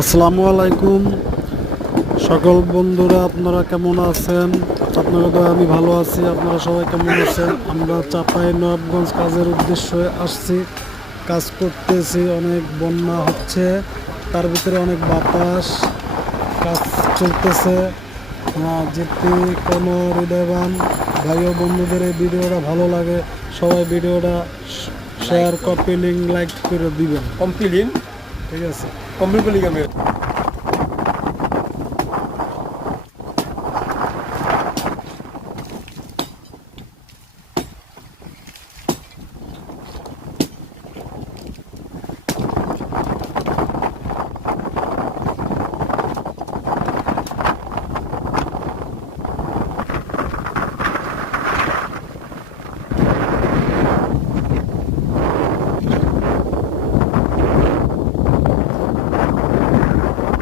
আসসালামু আলাইকুম সকল বন্ধুরা, আপনারা কেমন আছেন? আপনারা তো আমি ভালো আছি। আপনারা সবাই কেমন আছেন? আমরা চাঁপাইনবাবগঞ্জ কাজের উদ্দেশ্যে আসছি, কাজ করতেছি। অনেক বন্যা হচ্ছে, তার ভিতরে অনেক বাতাস, কাজ চলতেছে। যদি কোনো হৃদয়বান ভাই ও বন্ধুদের এই ভিডিওটা ভালো লাগে, সবাই ভিডিওটা শেয়ার, কপি, লিঙ্ক, লাইক করে দিবেন। কমপ্লিট ঠিক আছে? কমপ্লিট